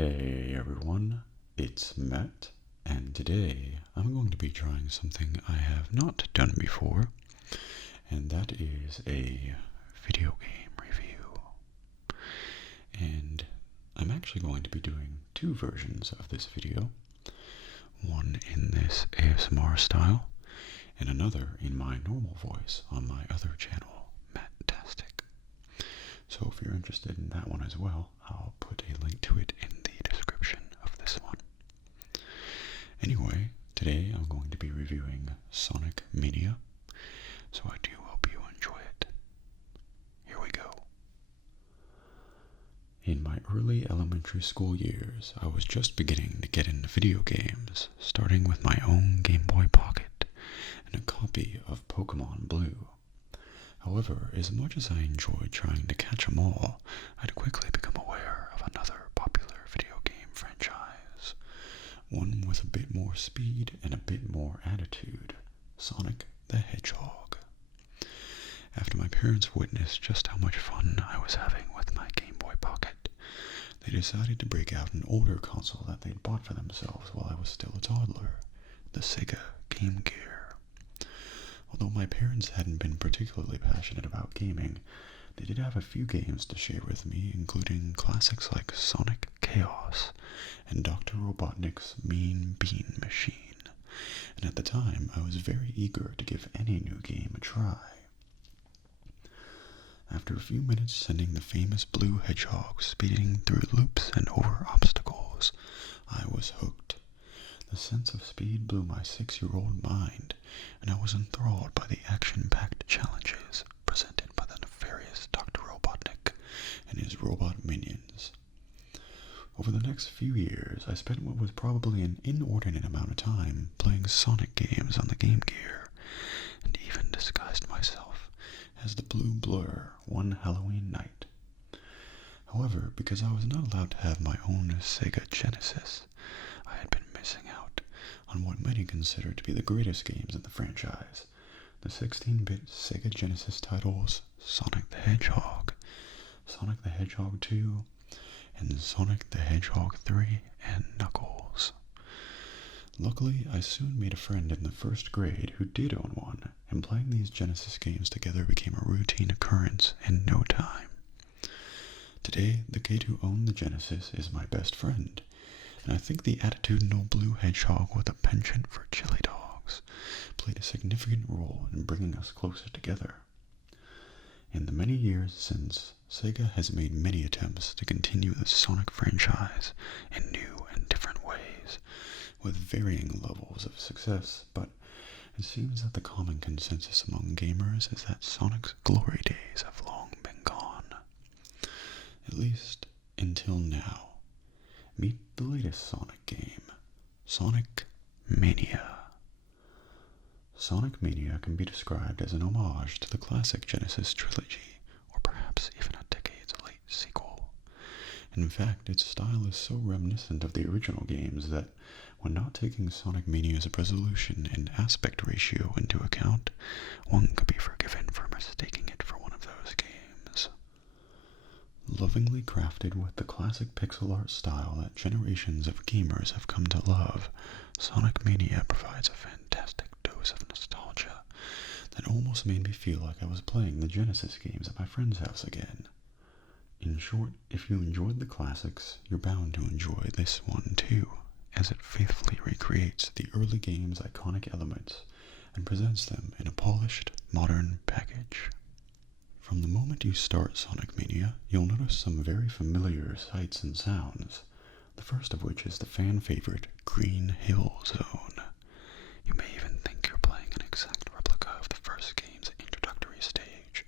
Hey everyone, it's Matt, and today I'm going to be trying something I have not done before, and that is a video game review. And I'm actually going to be doing two versions of this video, one in this ASMR style, and another in my normal voice on my other channel, Matt-tastic. So if you're interested in that one as well, I'll put a link to it in the description of this one. Anyway, today I'm going to be reviewing Sonic Mania, so I do hope you enjoy it. Here we go. In my early elementary school years, I was just beginning to get into video games, starting with my own Game Boy Pocket and a copy of Pokemon Blue. However, as much as I enjoyed trying to catch them all, I'd quickly become aware of another popular video game franchise. One with a bit more speed and a bit more attitude, Sonic the Hedgehog. After my parents witnessed just how much fun I was having with my Game Boy Pocket, they decided to break out an older console that they'd bought for themselves while I was still a toddler, the Sega Game Gear. Although my parents hadn't been particularly passionate about gaming, they did have a few games to share with me, including classics like Sonic Chaos and Dr. Robotnik's Mean Bean Machine, and at the time I was very eager to give any new game a try. After a few minutes sending the famous blue hedgehog speeding through loops and over obstacles, I was hooked. The sense of speed blew my 6-year-old mind, and I was enthralled by the action-packed challenges presented by the nefarious Dr. Robotnik and his robot minions. Over the next few years, I spent what was probably an inordinate amount of time playing Sonic games on the Game Gear, and even disguised myself as the Blue Blur one Halloween night. However, because I was not allowed to have my own Sega Genesis, I had been missing out on what many consider to be the greatest games in the franchise, the 16-bit Sega Genesis titles Sonic the Hedgehog, Sonic the Hedgehog 2, and Sonic the Hedgehog 3 and Knuckles. Luckily, I soon made a friend in the first grade who did own one, and playing these Genesis games together became a routine occurrence in no time. Today, the kid who owned the Genesis is my best friend, and I think the attitudinal blue hedgehog with a penchant for chili dogs played a significant role in bringing us closer together. In the many years since, Sega has made many attempts to continue the Sonic franchise in new and different ways, with varying levels of success, but it seems that the common consensus among gamers is that Sonic's glory days have long been gone. At least until now. Meet the latest Sonic game, Sonic Mania. Sonic Mania can be described as an homage to the classic Genesis trilogy, or perhaps even a decades-late sequel. In fact, its style is so reminiscent of the original games that, when not taking Sonic Mania's resolution and aspect ratio into account, one could be forgiven for mistaking it for one of those games. Lovingly crafted with the classic pixel art style that generations of gamers have come to love, Sonic Mania provides a fantastic dose of nostalgia that almost made me feel like I was playing the Genesis games at my friend's house again. In short, if you enjoyed the classics, you're bound to enjoy this one too, as it faithfully recreates the early game's iconic elements and presents them in a polished, modern package. From the moment you start Sonic Mania, you'll notice some very familiar sights and sounds, the first of which is the fan-favorite Green Hill Zone. You may even think you're playing an exact replica of the first game's introductory stage,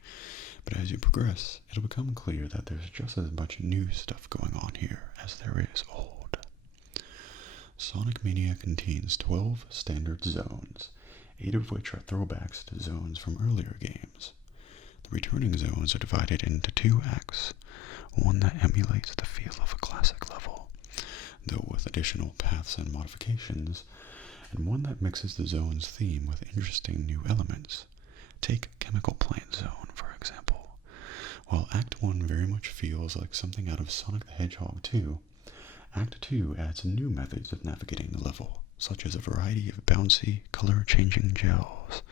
but as you progress, it'll become clear that there's just as much new stuff going on here as there is old. Sonic Mania contains 12 standard zones, 8 of which are throwbacks to zones from earlier games. The returning zones are divided into 2 acts, one that emulates the feel of a classic level, though with additional paths and modifications, and one that mixes the zone's theme with interesting new elements. Take Chemical Plant Zone, for example. While Act 1 very much feels like something out of Sonic the Hedgehog 2, Act 2 adds new methods of navigating the level, such as a variety of bouncy, color-changing gels,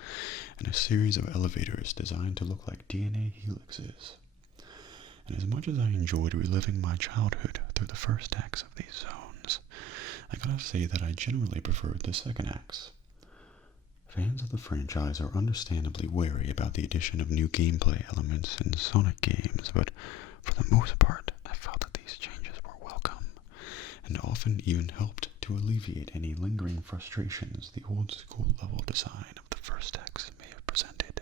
and a series of elevators designed to look like DNA helixes. And as much as I enjoyed reliving my childhood through the first acts of these zones, I gotta say that I generally preferred the second acts. Fans of the franchise are understandably wary about the addition of new gameplay elements in Sonic games, but for the most part, I felt that these changes were welcome, and often even helped to alleviate any lingering frustrations the old-school level design of the first acts may have presented.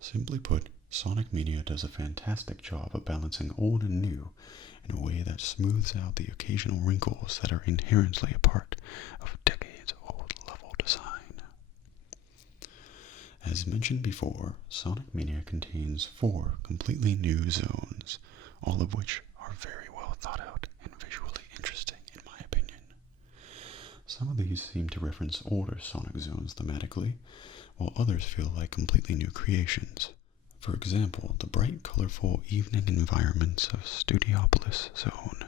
Simply put, Sonic Mania does a fantastic job of balancing old and new in a way that smooths out the occasional wrinkles that are inherently a part of decades-old level design. As mentioned before, Sonic Mania contains 4 completely new zones, all of which are very well thought out and visually interesting in my opinion. Some of these seem to reference older Sonic zones thematically, while others feel like completely new creations. For example, the bright, colorful evening environments of Studiopolis Zone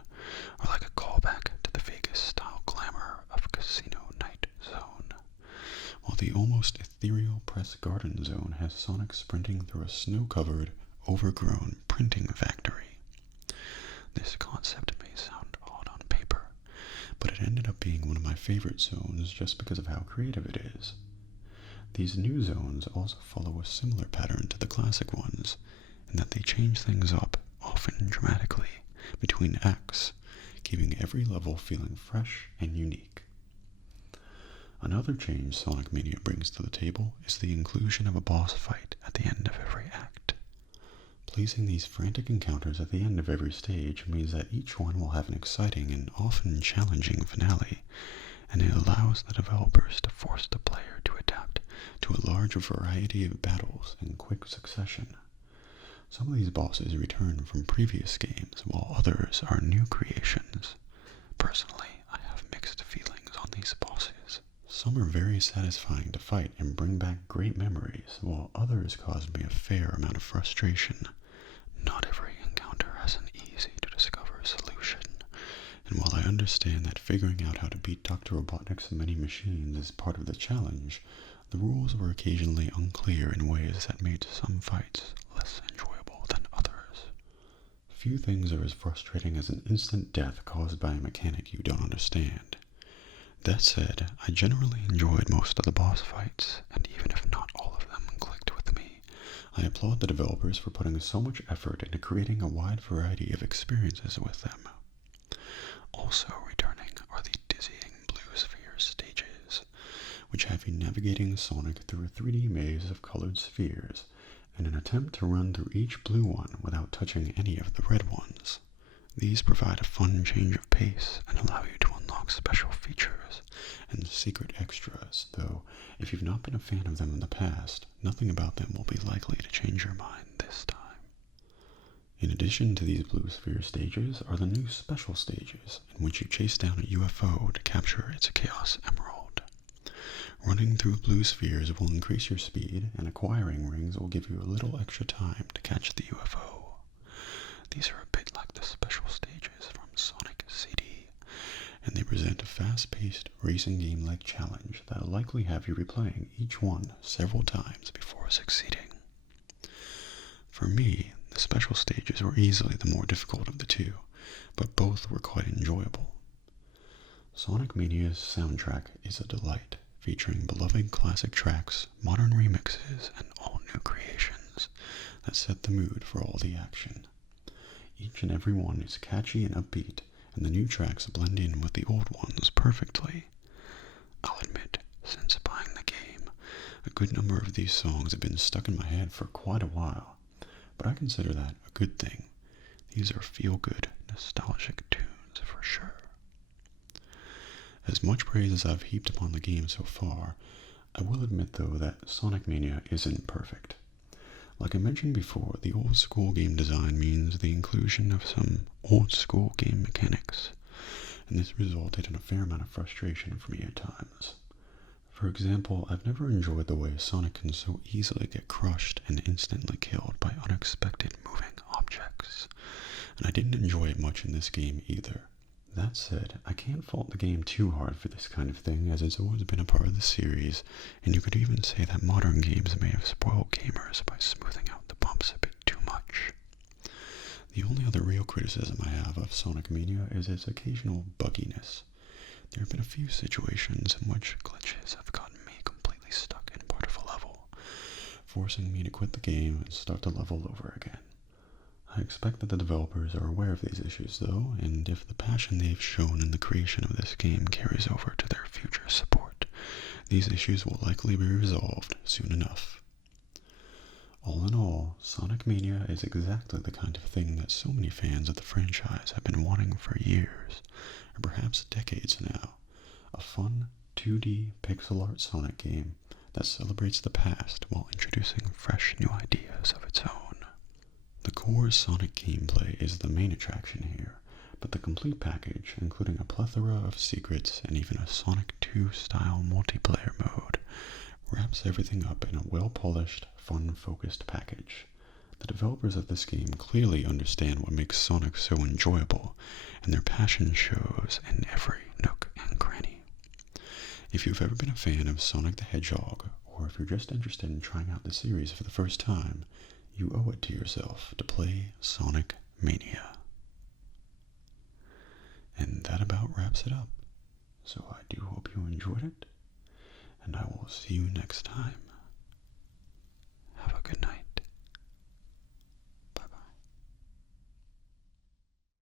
are like a callback to the Vegas-style glamour of Casino Night Zone, while the almost ethereal Press Garden Zone has Sonic sprinting through a snow-covered, overgrown printing factory. This concept may sound odd on paper, but it ended up being one of my favorite zones just because of how creative it is. These new zones also follow a similar pattern to the classic ones, in that they change things up, often dramatically, between acts, keeping every level feeling fresh and unique. Another change Sonic Mania brings to the table is the inclusion of a boss fight at the end of every act. Placing these frantic encounters at the end of every stage means that each one will have an exciting and often challenging finale, and it allows the developers to force the player to adapt to a large variety of battles in quick succession. Some of these bosses return from previous games, while others are new creations. Personally, I have mixed feelings on these bosses. Some are very satisfying to fight and bring back great memories, while others cause me a fair amount of frustration. Not every encounter has an easy-to-discover solution, and while I understand that figuring out how to beat Dr. Robotnik's many machines is part of the challenge, the rules were occasionally unclear in ways that made some fights less enjoyable than others. Few things are as frustrating as an instant death caused by a mechanic you don't understand. That said, I generally enjoyed most of the boss fights, and even if not all of them clicked with me, I applaud the developers for putting so much effort into creating a wide variety of experiences with them. Also returning are the dizzying blue sphere stages, which have you navigating Sonic through a 3D maze of colored spheres, in an attempt to run through each blue one without touching any of the red ones. These provide a fun change of pace and allow you to unlock special features and secret extras, though if you've not been a fan of them in the past, nothing about them will be likely to change your mind this time. In addition to these blue sphere stages are the new special stages, in which you chase down a UFO to capture its Chaos Emerald. Running through blue spheres will increase your speed, and acquiring rings will give you a little extra time to catch the UFO. These are a bit like the special stages from Sonic CD, and they present a fast-paced racing game-like challenge that will likely have you replaying each one several times before succeeding. For me, the special stages were easily the more difficult of the two, but both were quite enjoyable. Sonic Mania's soundtrack is a delight, featuring beloved classic tracks, modern remixes, and all new creations that set the mood for all the action. Each and every one is catchy and upbeat, and the new tracks blend in with the old ones perfectly. I'll admit, since buying the game, a good number of these songs have been stuck in my head for quite a while, but I consider that a good thing. These are feel-good, nostalgic tunes for sure. As much praise as I've heaped upon the game so far, I will admit though that Sonic Mania isn't perfect. Like I mentioned before, the old school game design means the inclusion of some old school game mechanics, and this resulted in a fair amount of frustration for me at times. For example, I've never enjoyed the way Sonic can so easily get crushed and instantly killed by unexpected moving objects, and I didn't enjoy it much in this game either. That said, I can't fault the game too hard for this kind of thing, as it's always been a part of the series, and you could even say that modern games may have spoiled gamers by smoothing out the bumps a bit too much. The only other real criticism I have of Sonic Mania is its occasional bugginess. There have been a few situations in which glitches have gotten me completely stuck in part of a level, forcing me to quit the game and start the level over again. I expect that the developers are aware of these issues though, and if the passion they've shown in the creation of this game carries over to their future support, these issues will likely be resolved soon enough. All in all, Sonic Mania is exactly the kind of thing that so many fans of the franchise have been wanting for years, or perhaps decades now. A fun, 2D pixel art Sonic game that celebrates the past while introducing fresh new ideas of its own. The core Sonic gameplay is the main attraction here, but the complete package, including a plethora of secrets and even a Sonic 2 style multiplayer mode, wraps everything up in a well-polished, fun-focused package. The developers of this game clearly understand what makes Sonic so enjoyable, and their passion shows in every nook and cranny. If you've ever been a fan of Sonic the Hedgehog, or if you're just interested in trying out the series for the first time, you owe it to yourself to play Sonic Mania. And that about wraps it up. So I do hope you enjoyed it, and I will see you next time. Have a good night.